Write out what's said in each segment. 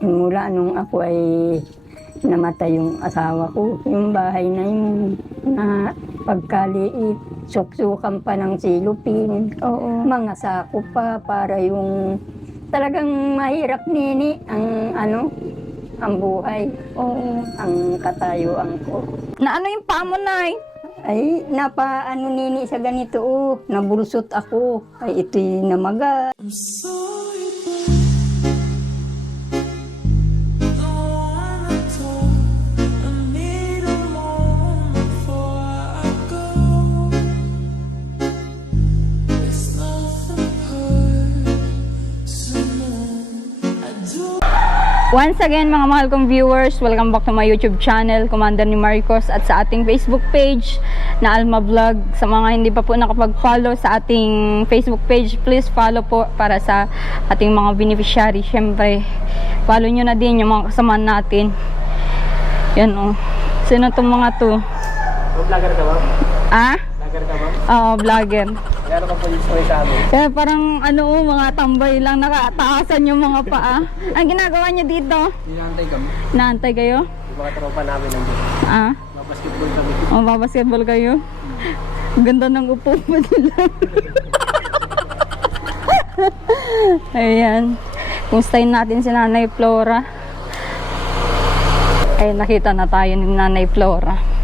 mula nung ako ay namatay yung asawa ko, yung bahay na yung na pagkaliit, suksukan pa ng silupin, Oo. mga sako pa para yung talagang mahirap nini ang buhay, Oo. ang katayuan ko. Na ano yung paa mo, Nay? Ay, nini sa ganito, nabulusot ako. Ay, ito'y namaga. Once again, mga mahal kong viewers, welcome back to my YouTube channel, Commander ni Marcos, at sa ating Facebook page na Alma Vlog. Sa mga hindi pa po nakapag-follow sa ating Facebook page, please follow po para sa ating mga beneficiary. Siyempre, follow nyo na din yung mga kasama natin. Yan o. Sino itong mga to? Vlogger ka ba? Ah? Vlogger ka ba? Oo, vlogger. Meron ka po yung story sa amin. Kaya parang mga tambay lang, nakataasan yung mga paa. Ang ginagawa niyo dito? Hinahantay kami. Naantay kayo? Yung mga tropa namin nandiyan. Ah? Basketball kami. O, babasketball kayo? Ang ganda ng upo mo nila. Ayan. Kumustahin natin si Nanay Flora. Ay, nakita na tayo ni Nanay Flora.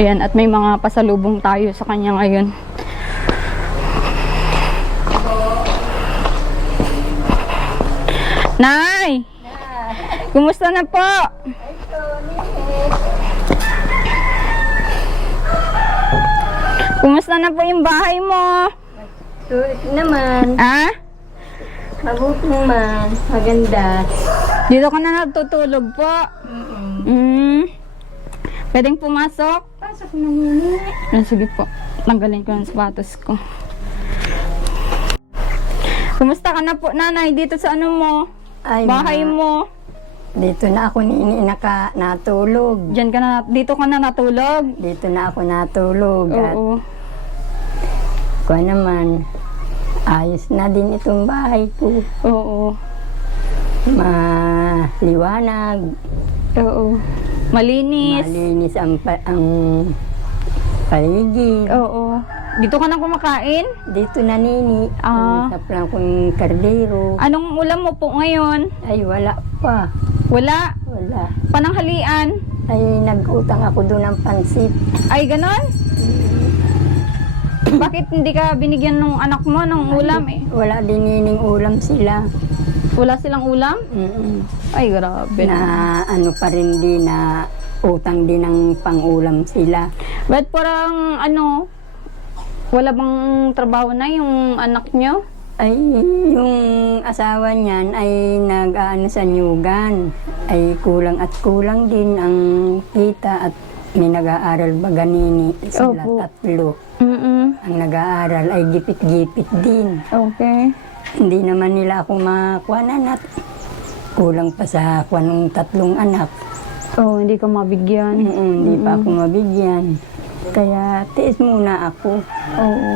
Ayan, at may mga pasalubong tayo sa kanya ngayon. Nay! Kumusta na po? Kumusta na po yung bahay mo? Sulit naman, Ah? mabuti naman, maganda. Dito ka na natutulog po? Pwedeng pumasok? Pasok na nini. Sige po. Tanggalin ko ang sapatos ko. Kumusta ka na po, Nanay? Dito sa ano mo? Ay, Bahay mo? Dito na ako natulog. Diyan ka na, dito ka na natulog? Dito na ako natulog. At Oo. kuha naman, ayos na din itong bahay ko. Oo. Maliwanag, Oo. Malinis. malinis ang paligid. Oo. Dito ka na kumakain? Dito na nini, Ah. ang lang kong kardero. Anong ulam mo po ngayon? Ay, wala pa. Wala. Wala. Pananghalian? Ay, nag-utang ako doon ng pansit. Ay, ganon? Bakit hindi ka binigyan ng anak mo ng ulam eh? Wala din nining ulam sila. Wala silang ulam? Mm-mm. Ay, grabe. Na ano pa rin din na utang din ng pang-ulam sila. Ba't parang wala bang trabaho na yung anak nyo? Ay, yung asawa niyan ay nag-aano sa nyugan. Ay kulang at kulang din ang kita at may nag-aaral ba ganini sila Opo. tatlo. Ang nag-aaral ay gipit-gipit din. Okay. Hindi naman nila ako makuhanan at kulang pa sa kuha ng tatlong anak. Oh, hindi ka mabigyan. Hindi pa ako mabigyan. Kaya tiis muna ako. Oo.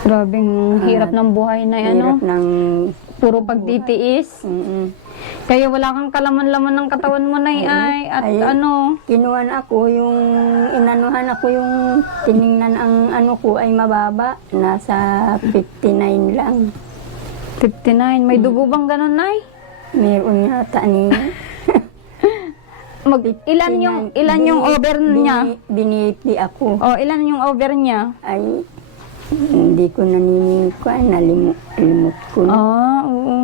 Grabing hirap ng buhay na Hirap ng puro pagtitiis. Kaya wala kang kalaman-laman ng katawan mo na ay at Ay. ano. kinuha na ako yung inanuhan ako yung tiningnan ang ano ko ay mababa. Nasa 59 lang. 59. May dugo bang ganun, Nay? Meron yata niya. Ilan yung over niya? Binipi ako. Oh, ilan yung over niya? Ay, hindi ko naninikuan. Nalimot ko na. Oo.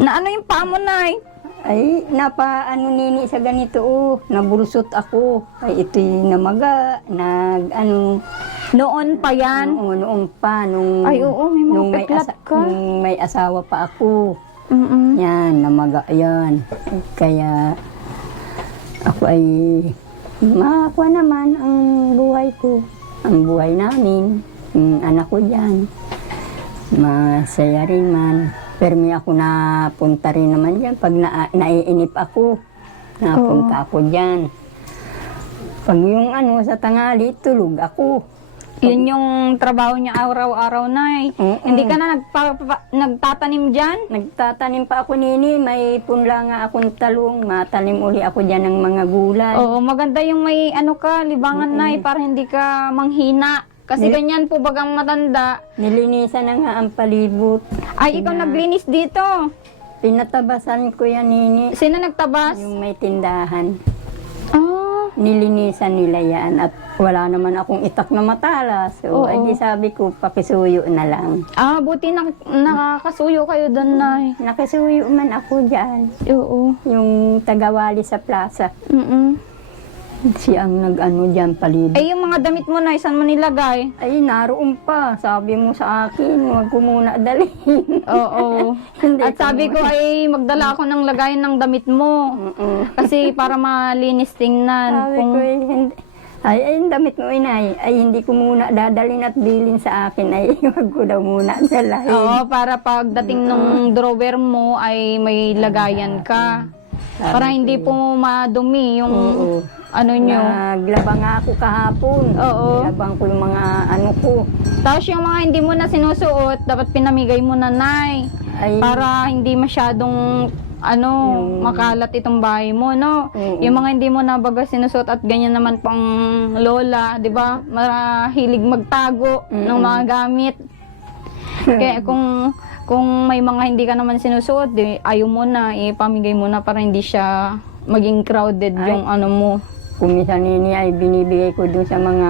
Na ano yung paa mo, Nay? Ay, nini sa ganito, nabulusot ako. Ay, ito'y namaga, Noon pa yan? noon pa, nung, Ay, oo, may mga nung peklat ka. nung may asawa pa ako. Mm-mm. Yan, namaga yan. Kaya, ako ay, makakuha naman ang buhay ko. Ang buhay namin, yung anak ko dyan. Masaya rin man. Pero may ako napunta rin naman dyan. Pag naiinip ako, napunta ako dyan. Pag yung sa tangali, tulog ako. Yun yung trabaho niya araw-araw, Nay. Hindi ka na nagtatanim dyan? Nagtatanim pa ako nini, may punla nga akong talong, matanim uli ako dyan ng mga gulay. Oo, maganda yung may ano ka, libangan, Nay, para hindi ka manghina. Kasi ganyan po bagang matanda. Nilinisan na nga ang palibot. Ay, ikaw naglinis dito. Pinatabasan ko yan nini, Sino nagtabas? yung may tindahan. Ah, Nilinisan nila yan at wala naman akong itak na matalas. Oo. So, di sabi ko, pakisuyo na lang. buti nakakasuyo kayo doon, Nay. Nakisuyo man ako dyan. Oo. Yung tagawali sa plaza. Siya ang nag-ano dyan, palibot. Eh, yung mga damit mo, Nay, saan mo nilagay? Ay, naroon pa. Sabi mo sa akin, huwag ko muna dalhin. Oo. Hindi At sabi ko ay magdala ako ng lagayan ng damit mo. Kasi para malinis tingnan. Sabi ko, hindi. Ay, yung damit mo, inay. Ay, hindi ko muna dadalhin at bilin sa akin. Ay, huwag ko daw muna dalhin. Oo, para pagdating ng drawer mo ay may lagayan ka. Para hindi po madumi yung ano nyo. Naglaba nga ako kahapon. Oo. Labang ko yung mga ano ko. Tapos yung mga hindi mo na sinusuot, dapat pinamigay mo na, Nay. Ay, Para hindi masyadong makalat itong bahay mo, no? Oo. Yung mga hindi mo na baga sinusuot at ganyan naman pang lola, di ba? Mahilig magtago ng mga gamit. Kaya kung may mga hindi ka naman sinusuot, ayaw mo na, ipamigay mo na para hindi siya maging crowded yung ano mo. kung minsan nini ay binibigay ko dun sa mga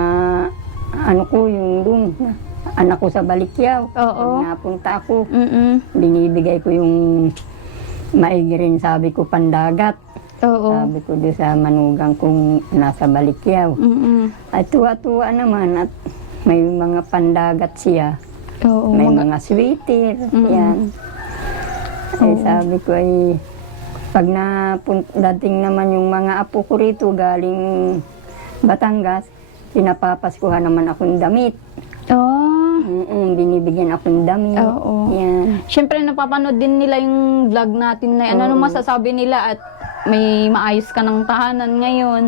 ano ko, yung dun. Anak ko sa Balikyaw. Oo. Pag napunta ako, Mm-mm. binibigay ko yung maigi rin, sabi ko, pandagat. Oo. Sabi ko doon sa manugang kong nasa Balikyaw. Mm-mm. At tuwa-tuwa naman at may mga pandagat siya. Oo. May mga sweater. Yan. Ay sabi ko ay pag dating naman yung mga apo ko rito galing Batangas, pinapapaskuhan naman akong damit. Oh. Binibigyan akong damit. Oo. Yan. Siyempre, napapanood din nila yung vlog natin na ano masasabi nila at may maayos ka ng tahanan ngayon.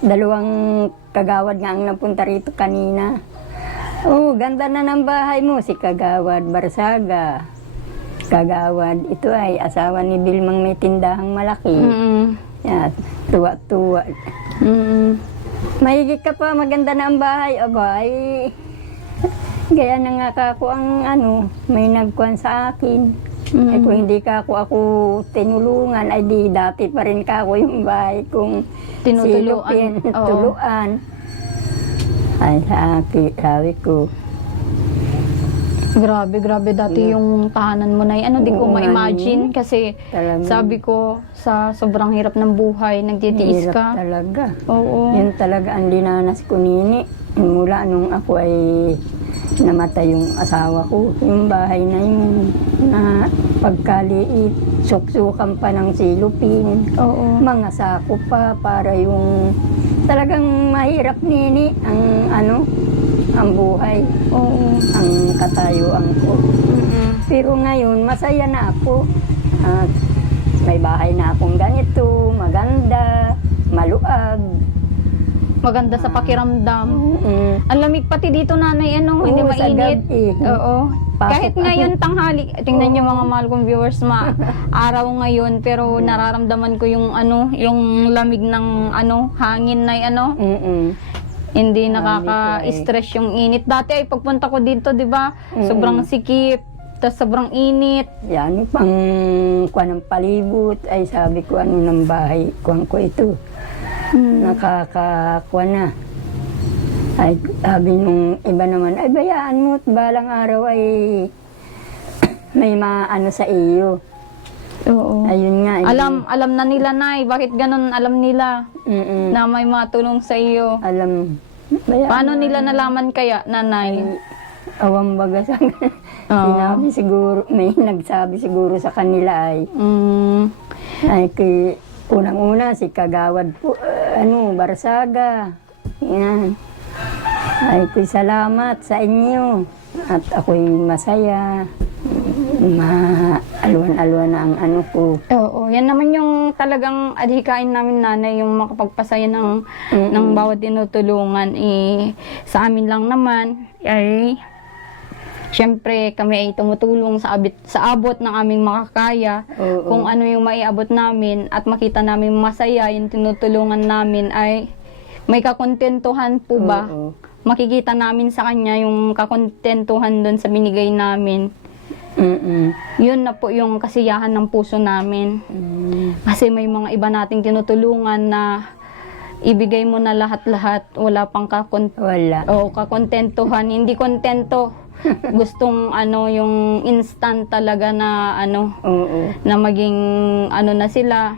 Dalawang kagawad nga ang napunta rito kanina. Oh, ganda na ng bahay mo. Si Kagawad Barsaga. Kagawad, ito ay asawa ni Bilmang may tindahang malaki. Yan, tuwa-tuwa. Mahigit ka pa, maganda na ang bahay. Aba, ay, gaya na nga ako ang may nagkuhan sa akin. Eh, kung hindi ako tinulungan, ay di dati pa rin ako yung bahay kong Tinutuluan. silupin, Oo. tuluan. Ay, sa akin, sabi ko, Grabe dati yung tahanan mo na yun. Di ko Oo, ma-imagine kasi talagang sabi ko sa sobrang hirap ng buhay, nagtitiis hirap ka. talaga. Oo. Yun talaga ang dinanas ko nini. Mula nung ako ay namatay yung asawa ko. Yung bahay na yun na pagkaliit, suksukan pa ng silupin. Oo. Mga sako pa para yung talagang mahirap nini ang buhay. Oo. Ang katayuan ko. Pero ngayon, masaya na ako. At may bahay na akong ganito, maganda, maluag. Maganda sa pakiramdam. Ang lamig pati dito, Nanay, hindi Oo, sa mainit. gabi. Oo. Pasok Kahit ngayon tanghali, tingnan niyo mga mahal kong viewers, araw ngayon, pero nararamdaman ko yung yung lamig ng hangin na hindi nakaka-stress yung init. Dati ay pagpunta ko dito, 'di ba? Sobrang sikip, tas sobrang init. Yan, pang kuha ng palibot, ay sabi ko ng bahay, kuha ko ito. Nakakakuha na. Ay, sabi nung iba naman, ay bayaan mo, at balang araw ay may maano sa iyo. Oo. Ayun nga. Alam na nila, Nay. Bakit ganun alam nila na may matulong sa iyo? Alam. Bayaan Paano mo. nila nalaman kaya, Nanay? Awang baga sa sinabi siguro, may nagsabi siguro sa kanila ay, ay kay unang-una si Kagawad po, Barsaga. Yan. Ay ko'y salamat sa inyo. At ako'y masaya. alwan-alwan na ang ano ko. Oo, yan naman yung talagang adhikain namin nanay, yung makapagpasaya ng bawat tinutulungan. Sa amin lang naman, ay syempre kami ay tumutulong sa abot ng aming makakaya. Oo. Kung ano yung maiabot namin at makita namin masaya yung tinutulungan namin ay may kakontentuhan po ba? Oo. Makikita namin sa kanya yung kakontentuhan doon sa binigay namin. Yun na po yung kasiyahan ng puso namin. Kasi may mga iba nating tinutulungan na ibigay mo na lahat-lahat, wala pang Wala. kakontentuhan, hindi kontento. Gustong yung instant talaga na Oo. na maging na sila.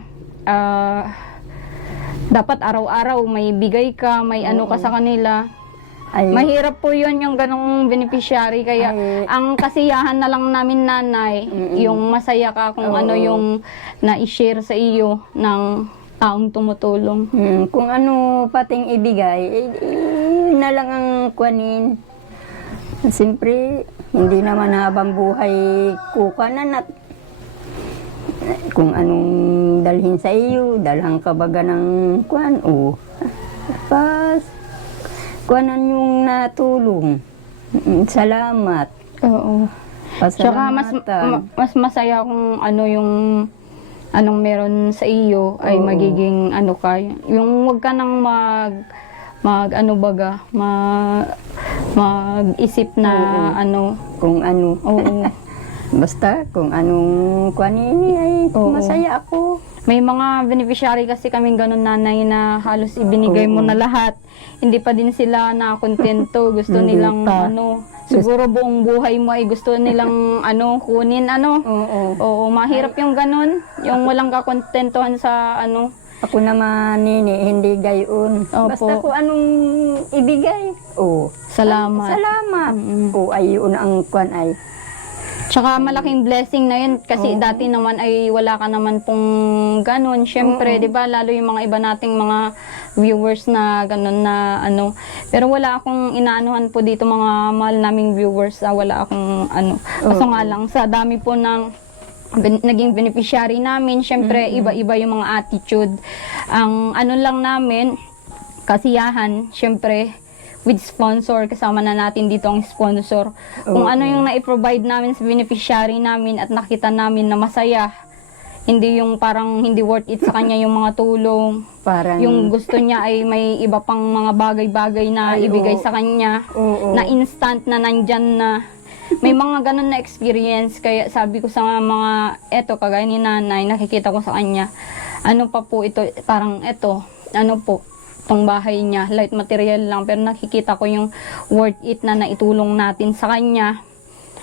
Dapat araw-araw may bigay ka, may ka sa kanila. Ay, Mahirap po yun yung ganong beneficiary. Kaya Ay. ang kasiyahan na lang namin nanay, yung masaya ka kung Oo. yung na-share sa iyo ng taong tumutulong. kung ano pating ibigay, yun na lang ang kuanin. Siyempre, hindi naman habang buhay kukanan at kung anong dalhin sa iyo, dalhan ka baga ng kuan, kuanan yung natulong. Salamat. Oo. Tsaka Pasalamatan. mas masaya kung yung anong meron sa iyo ay Oo. magiging yung wag ka nang mag-isip na Kung ano. oo. Basta kung anong kuanin ay Oo. masaya ako. May mga beneficiary kasi kaming ganun nanay na halos ibinigay mo Oo. na lahat. Hindi pa din sila nakontento. Gusto Hindi nilang pa. siguro buong buhay mo ay gusto nilang kunin Oo. Oo, mahirap yung ganun. Yung walang kakontentuhan sa Ako naman, nini, hindi gayon. Opo. Basta kung anong ibigay. Salamat. Salamat. Mm-mm. Ayun ang kwan ay. Tsaka malaking blessing na yun kasi Oo. dati naman ay wala ka naman pong ganun. Syempre, Oo. 'di ba, lalo yung mga iba nating mga viewers na ganun na Pero wala akong inaanuhan po dito mga mahal naming viewers. Wala akong Kaso Oo. nga lang sa dami po ng naging beneficiary namin, syempre iba-iba yung mga attitude. Ang lang namin kasiyahan, syempre with sponsor, kasama na natin dito ang sponsor. Kung Oo. ano yung na-provide namin sa beneficiary namin at nakita namin na masaya, hindi yung parang hindi worth it sa kanya yung mga tulong. Parang, Yung gusto niya ay may iba pang mga bagay-bagay na Ay, ibigay oo. sa kanya, Oo. na instant na nandyan na. May mga ganun na experience, kaya sabi ko sa mga, kagaya ni nanay, nakikita ko sa kanya, pa po ito, parang itong bahay niya, light material lang, pero nakikita ko yung worth it na naitulong natin sa kanya.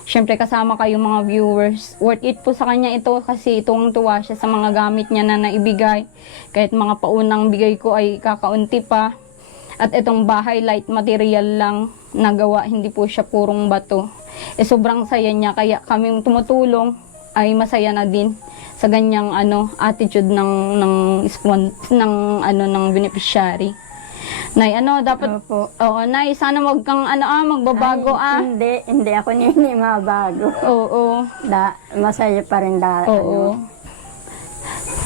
Siyempre kasama kayo mga viewers, worth it po sa kanya ito kasi tuwang-tuwa siya sa mga gamit niya na naibigay. Kahit mga paunang bigay ko ay kakaunti pa. At itong bahay, light material lang nagawa, hindi po siya purong bato. Sobrang saya niya, kaya kaming tumutulong ay masaya na din sa ganyang attitude ng beneficiary. Nay, dapat Opo. Nay, sana wag kang magbabago Hindi ako nini mabago. Oo. Masaya pa rin Oo.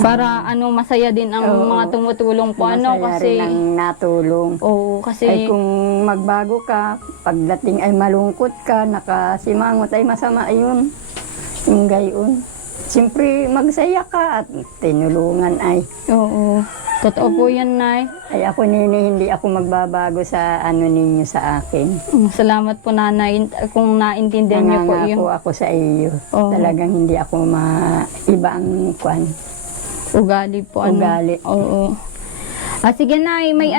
Para masaya din ang Oo. mga tumutulong po Masaya kasi rin ang natulong. oo, kasi Ay kung magbago ka, pagdating ay malungkot ka, nakasimangot ay masama yun. Yung gayon. Siyempre magsaya ka at tinulungan ay. oo. Totoo po yan, Nay. Ay ako nini, hindi ako magbabago sa ninyo sa akin. Salamat po, Nanay, kung naintindihan niyo po yung Nangangako ako sa iyo. Oo. Talagang hindi ako iba ang kwan. ugali po. Ugali. Oo. Sige, Nay, may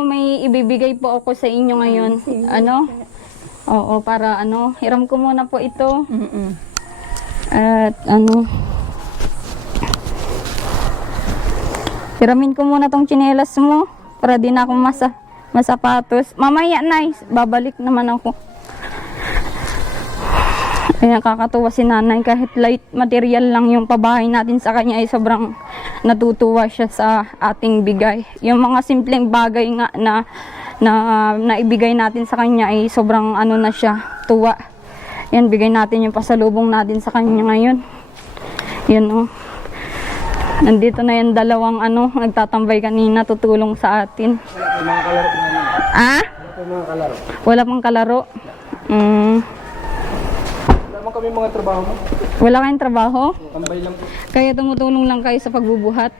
may ibibigay po ako sa inyo ngayon. Sige. Oo, para hiram ko muna po ito. Mm-mm. At hiramin ko muna tong tsinelas mo para di na ako masapatos. Mamaya, Nay, babalik naman ako. Ay, nakakatuwa si nanay, kahit light material lang yung pabahay natin sa kanya ay sobrang natutuwa siya sa ating bigay. Yung mga simpleng bagay nga na ibigay natin sa kanya ay sobrang na siya, tuwa. Yan, bigay natin yung pasalubong natin sa kanya ngayon. Yun oh. Nandito na yung dalawang nagtatambay kanina, tutulong sa atin. Wala po mga kalaro po namin. Ah? Wala po mga kalaro. Wala pang kalaro. Wala man kami mga trabaho mo. Wala kayong trabaho? Tambay lang po. Kaya tumutulong lang kayo sa pagbubuhat?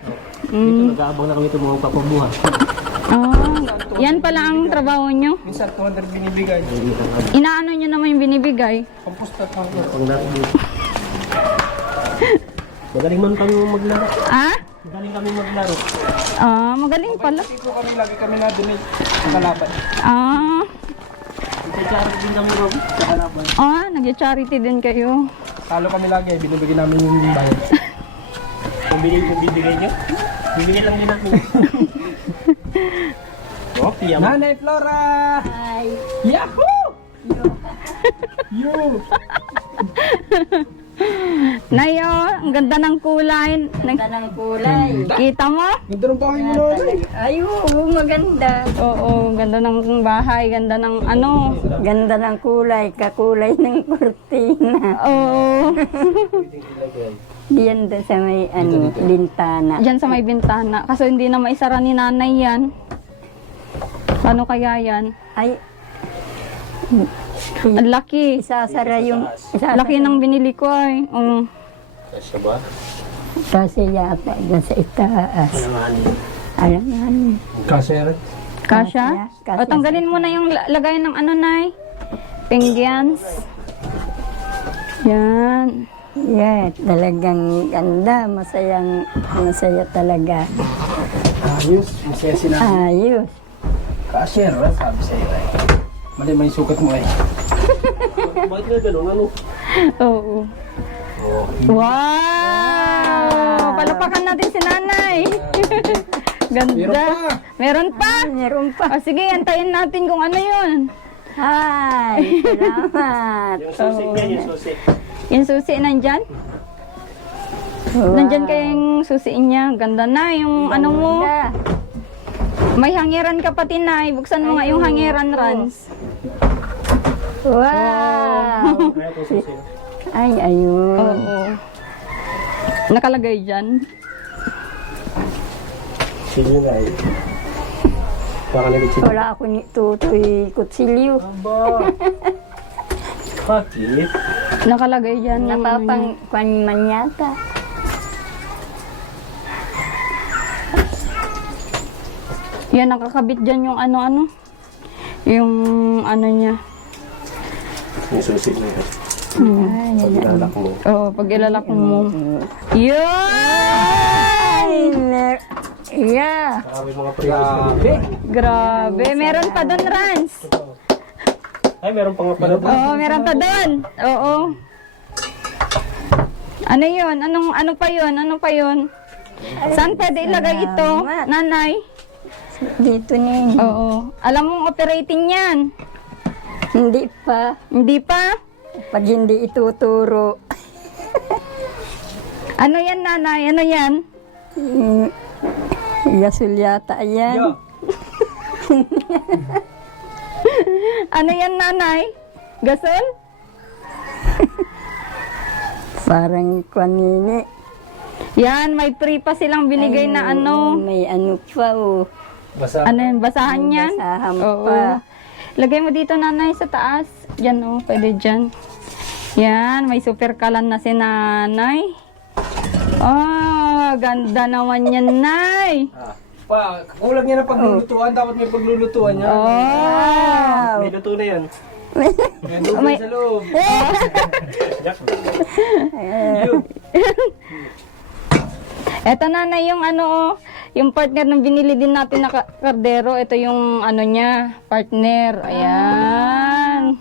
Dito nag-aabang na kami ito mga papabuhat. Yan pala ang trabaho nyo? Minsan 200 binibigay. Inaano nyo naman yung binibigay? Komposta pa ako. Pag magaling man kami maglaro. Ah? Magaling kami maglaro. Magaling pala. Kasi po kami lagi kami na-donate sa kalaban. Nag-charity din kami Rob, sa kalaban. Nag-charity din kayo. Talo kami lagi, binibigyan namin yung bayan. Kung bibigay nyo, bibigyan lang din namin. Okay, Nanay Flora! Hi! Yahoo! You! Nayo, ang ganda ng kulay. Ganda ng kulay. Kita mo? Ganda ng bahay mo Nanay. Ay, oo, maganda. Oo, ganda ng bahay, ganda ng Ganda ng kulay, kakulay ng kurtina. Oo. Diyan doon sa may lintana. Diyan sa may bintana. Kaso hindi na maisara ni nanay yan. Paano kaya yan? Ay, Ang laki. isasara yung... Laki ng binili ko ay. Kasya ba? Kasi yata dyan sa itaas. Alangan. Kasya rin. Kasha? Kasya. O tanggalin mo na yung lagay ng nay. Penguins. Yan. Yeah, talagang ganda. Masaya talaga. Ayos, masaya sinabi. Ayos. Kasya rin, sabi sa'yo eh. Mali may sukat mo eh. Bakit na gano'n? Ano? Oo. Wow! Palapakan natin si nanay. Ganda. Meron pa? Meron pa. O sige, antayin natin kung ano yun. Hi! Salamat. yung susi. Yung susi nandyan? Wow. Nandyan kayong susi niya. Ganda na yung ano mo. Ganda. May hangiran ka pati na. Buksan mo nga yung hangiran, Rans. Wow! Kaya ito susi. Ay, ayun. Oo. Nakalagay dyan. Sige na eh. Baka nagitsin. Wala ako ni Tutoy Kutsilyo. Aba! Bakit? Nakalagay dyan. Napapangkwan man yata. Yan, nakakabit dyan yung ano-ano. Yung ano niya. Yung susi na yun. Paglalak mo. Oo, pag ilalak mo. Yun! Yeah. Marami mga grabe. Grabe. Meron pa doon, Rans. Ay, meron pa nga pala. Oo, meron pa doon. Oo. Ano yun? Ano pa yun? Ano pa yun? Saan pwede ilagay ito, nanay? Dito ni. Oo. Alam mong operating yan. Hindi pa. Hindi pa? Pag hindi ituturo. Ano yan, nanay? Ano yan? Gasol yata yan. Yo. Ano yan, nanay? Gasol? Parang kwanini. Yan, may free pa silang binigay na ano. May ano pa oh. Basa. Ano yun, basahan yan? Basahan Oo. pa. Lagay mo dito, nanay, sa taas. Yan, oh, pwede dyan. Yan, may super kalan na si nanay. Oh, ganda naman yan, nay. Pa, kulang yan ang paglulutuan. Dapat may paglulutuan yan. Oh. May luto na yan. May luto sa loob. Eto, nanay, yung ano, oh, yung partner ng binili din natin na kardero. Ito yung ano niya, partner. Ayan.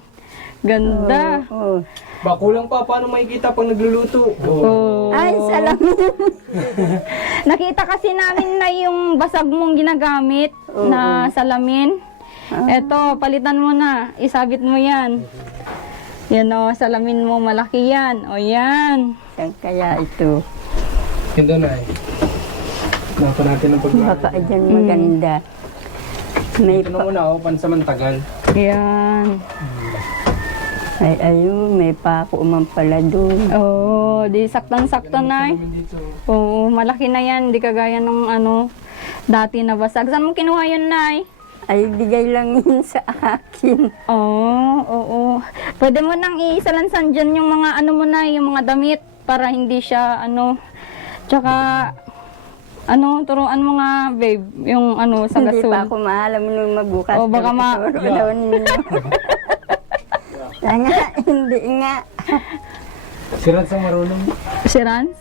Ganda. Oh. Ba, kulang pa. Paano makikita pag nagluluto? Oh. Ay, salamin. Nakita kasi namin na yung basag mong ginagamit na salamin. Eto, palitan mo na. Isabit mo yan. Yan o, salamin mo. Malaki yan. O yan. Saan kaya ito? Ganda na eh. Napa natin ang paglalagay. Baka dyan maganda. May Ito na muna ako, pansamantagal. Yan. Ay, ayun, may pako man pala doon. Oo, di saktan-sakto na. Namin dito. Oo, malaki na yan. Di kagaya ng ano, dati na basag. Saan mo kinuha yun, Nay? Ay, bigay lang yun sa akin. Oo. Pwede mo nang isalansan dyan yung mga ano mo na, yung mga damit para hindi siya ano. Tsaka, ano, turuan mo nga, babe, yung ano, sa Hindi gasol. pa ako maalam nung magbukas. O, baka Turo daw ninyo. Kaya nga, hindi nga. Si Rans ang marunong. Si Rans?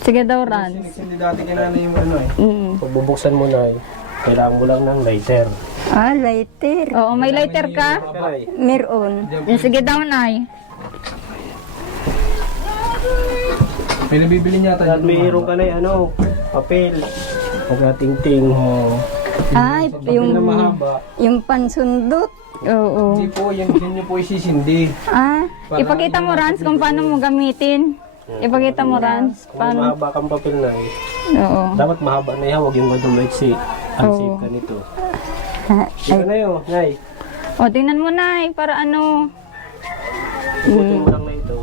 Sige daw, Rans. Hindi dati kinana yung ano eh. Mm. Pag bubuksan mo na, kailangan mo lang ng lighter. Ah, lighter. Oo, may lighter ka? Ay, Meron. Sige daw, Nay. May nabibili niya tayo. at mayroon ka na yung ano, papel. Pagkating-ting mo. Ay, Na yung, mahaba. yung pansundot. Oo. Hindi po, yan niyo po isisindi. Ah, Ipakita mo, Rans, kung paano mo gamitin. Ipakita mo, Rans. Kung Paano? mahaba kang papel na Oo. dapat mahaba na yan, huwag yung ganun maiksi. Ang Oo. safe ka nito. ah, Ito na yun, Nay. O, tingnan mo, Nay, para ano. Ikutin mo lang na ito.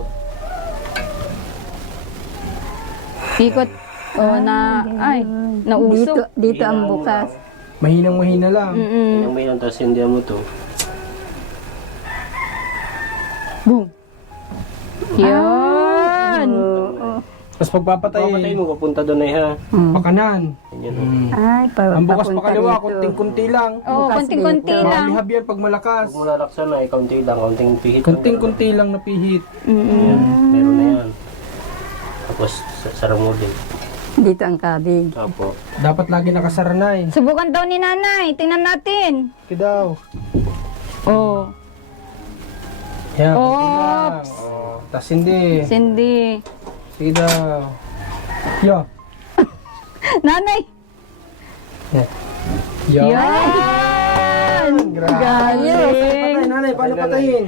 Ikot. O, na, ay, nausok. dito ang bukas. Mahinang-mahina lang. Mm-mm. Yung may tapos hindi mo to. Boom. Yan. Oo. Tapos Papatayin pagpapatayin, mo, papunta doon na ha. pakanan. Ganyan. Ay, Ang bukas papunta pakaliwa, rito. kunting-kunti lang. Oo, Bukas konting-konti dito. lang. Malihab yan pag malakas. Huwag mo lalaksan na, kaunti lang, kaunting pihit. lang. Kunting-kunti lang na pihit. Mm-mm. Yan, meron na yan. Tapos, sarang mo din. Dito ang kabig. Apo. Dapat lagi nakasara na eh. Subukan daw ni Nanay. Tingnan natin. Kidaw. Oh. Yan, Oops. kunti lang. Oh, tas hindi. Cindy. Sige daw. Yo. Nanay. Yan. Yo. Yan. Grabe. Galing. Patay, nanay, paano patayin?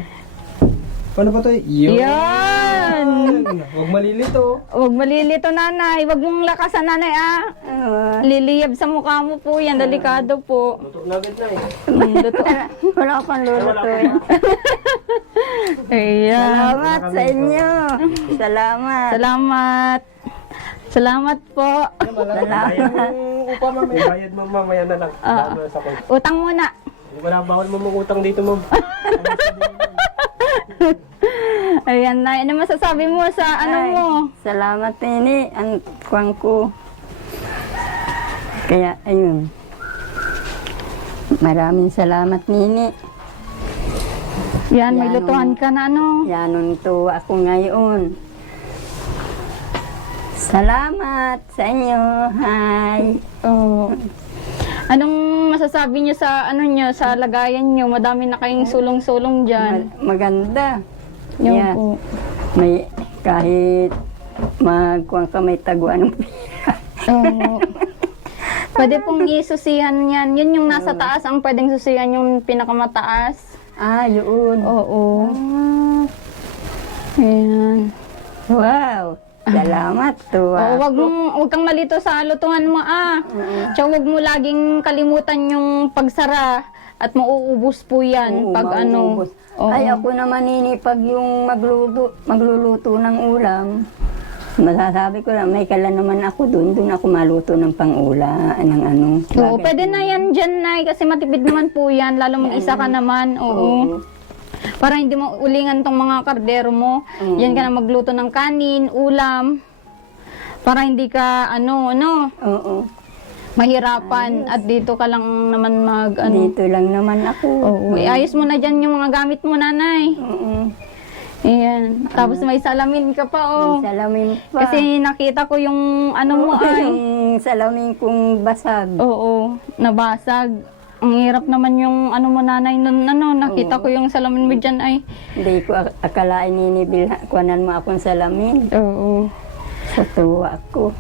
Paano patay? Yo. Yan. Huwag malilito. Huwag malilito, Nanay. Huwag mong lakasan, Nanay, ah. Liliyab sa mukha mo po yan. Delikado po. Luto na agad na eh. Luto. Wala akong lulutuin. Ayan. Salamat sa inyo. Salamat. Salamat. Salamat po. Salamat. Yung upa mamaya. Bayad mo mamaya na lang. Dahil mo sa kwan. Utang muna. Wala bawal mo mangutang dito, ma'am. Ayan, Nay. Ano masasabi mo sa ano Ay, mo? Salamat ini ang kuwang ko. Kaya ayun. Maraming salamat nini. Yan, may Yan, lutuhan ka na, ano? Yanon to ako ngayon. Salamat sa inyo. Hi. Oo. Anong masasabi niyo sa ano niyo, sa lagayan niyo? Madami na kayong sulong-sulong diyan. Maganda. Yung Yeah. po. May kahit magkuwang ka may taguan ng Oo. Pwede pong isusihan yan. Yun yung nasa taas ang pwedeng susihan yung pinakamataas. Ah, yun. Oo. Ayan. Wow. Salamat to. Oo, wag kang malito sa lutuhan mo, ah. Tsaka wag mo laging kalimutan yung pagsara at mauubos po yan pag ano. mauubos. Oo. Ay, ako naman ini pag yung magluluto ng ulam, masasabi ko lang, may kala naman ako doon ako maluto ng pang-ula, ng ano. Oo, pwede na yan dyan, Nay, kasi matipid naman po yan, lalo mag-isa ka naman, oo. Para hindi mo ulingan tong mga kardero mo, yan ka na magluto ng kanin, ulam, para hindi ka, Oo. mahirapan, at dito ka lang naman Dito lang naman ako. Oo, iayos mo na dyan yung mga gamit mo, Nanay. Oo. Ayan, tapos may salamin ka pa, oh. May salamin pa. Kasi nakita ko yung ano mo ay, yung salamin kong basag. oo, nabasag. Ang hirap naman yung ano mo, Nanay, nun, nakita ko yung salamin mo dyan ay. Hindi ko akalain kuwanan mo akong salamin. Oo. Sa tuwa ako.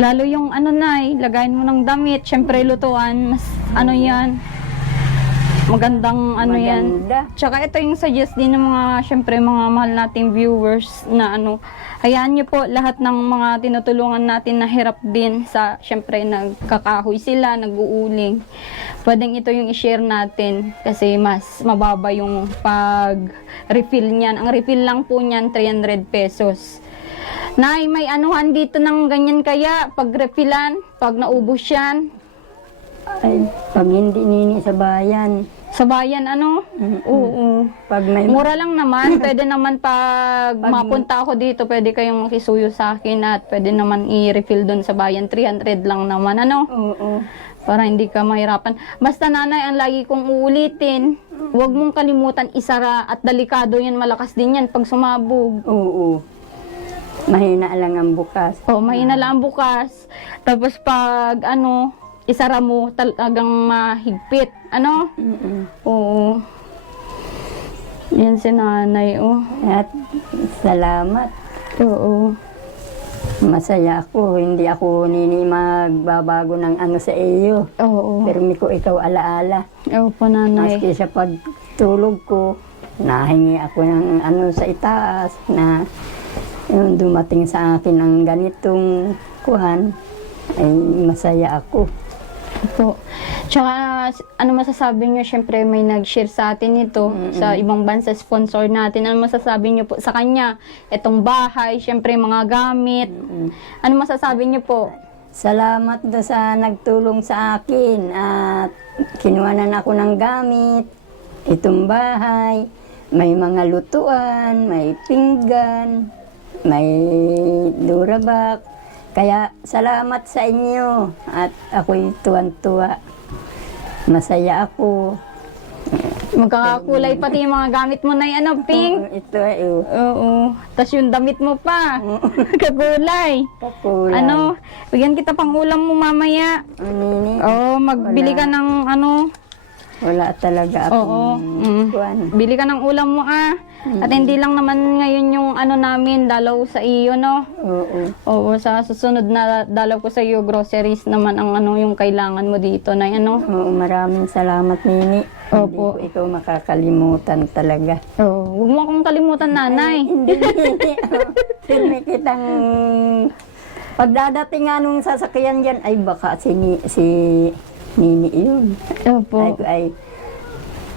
Lalo yung ano, Nay, lagayin mo ng damit, syempre lutuan, mas ano yan, magandang ano yan. Maganda. Tsaka ito yung suggest din ng mga, syempre mga mahal nating viewers na ano, hayaan nyo po lahat ng mga tinutulungan natin na hirap din sa, syempre nagkakahoy sila, nag-uuling. pwedeng ito yung i-share natin kasi mas mababa yung pag-refill niyan. Ang refill lang po niyan, 300 pesos. Nay, may anuhan dito ng ganyan kaya, pag-refillan, pag naubos yan. Ay, pag hindi nini sa bayan. Sa bayan, ano? Oo. Pag may Mura lang naman. Pwede naman pag mapunta ako dito, pwede kayong makisuyo sa akin at pwede naman i-refill doon sa bayan. 300 lang naman, ano? Oo. Para hindi ka mahirapan. Basta nanay, ang lagi kong uulitin, huwag mong kalimutan isara at delikado yan, malakas din yan pag sumabog. Oo. Mahina lang ang bukas. O, mahina lang bukas. Tapos pag isara mo, talagang mahigpit. Ano? Oo. Yan si nanay, oh. At salamat. Oo. Masaya ako. Hindi ako nini magbabago ng sa iyo. Oo. Pero mi ko ikaw alaala. Oo po, nanay. Maski sa pagtulog ko, nahingi ako ng sa itaas na yung dumating sa akin ang ganitong kuhan, ay masaya ako. Po. Tsaka, ano masasabi nyo? Siyempre, may nag-share sa atin ito sa ibang bansa, sponsor natin. Ano masasabi nyo po sa kanya? Itong bahay, siyempre, mga gamit. Ano masasabi nyo po? Salamat do sa nagtulong sa akin at kinuhanan ako ng gamit. Itong bahay, may mga lutuan, may pinggan, may durabak. Kaya salamat sa inyo at ako'y tuwan-tuwa. Masaya ako. Magkakakulay pati yung mga gamit mo na pink. Ito ay Oo. Tapos yung damit mo pa. Kakulay. kakulay. Bigyan kita pang ulam mo mamaya. Nini, Oo, magbili ka ng wala talaga Oo. akong kuwan. Bili ka ng ulam mo At hindi lang naman ngayon yung namin, dalaw sa iyo, no? Oo. Oo, sa susunod na dalaw ko sa iyo, groceries naman ang yung kailangan mo dito na Oo, maraming salamat, Nini. Opo. Hindi ko ikaw makakalimutan talaga. Oo, huwag mo akong kalimutan, nanay. Hindi, Nini. Silmi kitang pagdadating nga nung sasakyan dyan, ay baka si Nini yun. Opo.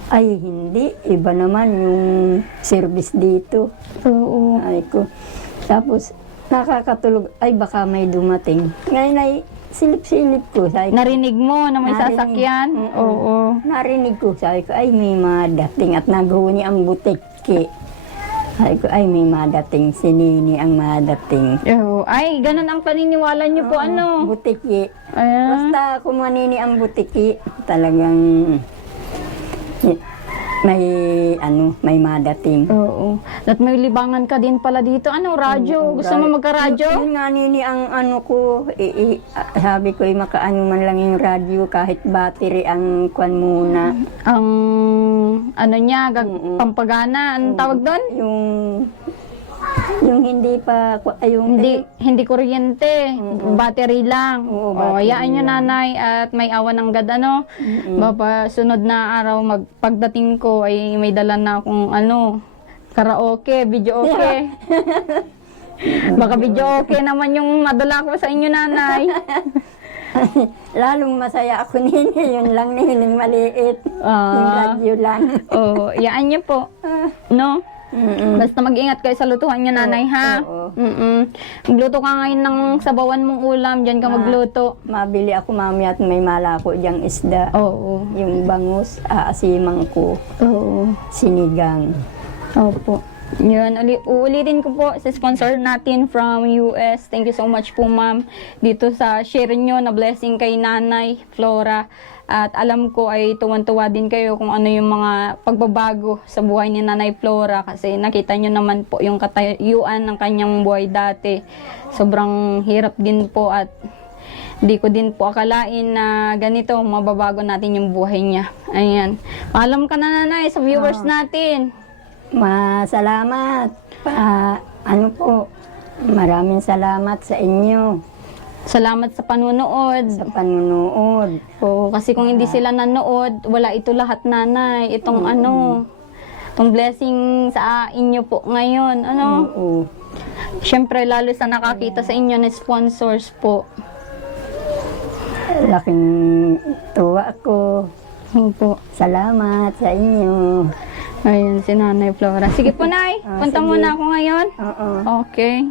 Ay, hindi. Iba naman yung service dito. Oo. Ay ko. Tapos, nakakatulog. Ay, baka may dumating. Ngayon ay silip-silip ko. Sabi ko, Narinig mo na may Narinig. sasakyan? Oo. narinig ko. Sabi ko, ay, may madating. At naghuni ang butiki. Sabi ko, ay, may madating. Si Nini ang madating. Oo. Ay, ganun ang paniniwala niyo po, Butiki. Ayan. Basta kumanini ang butiki, talagang may madating. Oo. At may libangan ka din pala dito. Radyo? Gusto mo magka-radyo? Yun nga Nini ang ko, sabi ko makaano man lang yung radyo kahit battery ang kwan muna. Ang niya, pampagana, anong tawag doon? Yung hindi pa, yung Hindi kuryente, battery lang. Oo, O, battery hayaan nyo nanay at may awa ng God, Baba, sunod na araw, pagdating ko ay may dala na akong karaoke, video okay. Baka video okay naman yung madala ko sa inyo, nanay. lalong masaya ako Nini, yun lang Nini, maliit. Yung radyo lang. Oo, hayaan nyo po. No? Basta mag-ingat kayo sa lutuhan niyo, nanay, ha? Oo. Magluto ka ngayon ng sabawan mong ulam, diyan ka magluto. Mabili ako mamaya at may malako diyang isda. Oo. Yung bangus, aasimang ko, Oo. sinigang. Opo. Yun, uulitin ko po sa sponsor natin from US. Thank you so much po, ma'am, dito sa share nyo na blessing kay Nanay Flora. At alam ko ay tuwan-tuwa din kayo kung ano yung mga pagbabago sa buhay ni Nanay Flora kasi nakita nyo naman po yung katayuan ng kanyang buhay dati. Sobrang hirap din po at di ko din po akalain na ganito mababago natin yung buhay niya. Ayan. Paalam ka na, nanay, sa viewers natin. Masalamat. Maraming salamat sa inyo Salamat sa panunood. sa panunood. Oo, kasi kung hindi sila nanood, wala ito lahat, nanay. Itong itong blessing sa inyo po ngayon. Oo. Siyempre, lalo sa nakakita sa inyo na sponsors po. laking tuwa ko. Opo. Salamat sa inyo. Ayun, si Nanay Flora. Sige po, Nay. Ah, Punta sige. muna ako ngayon. Oo. Okay.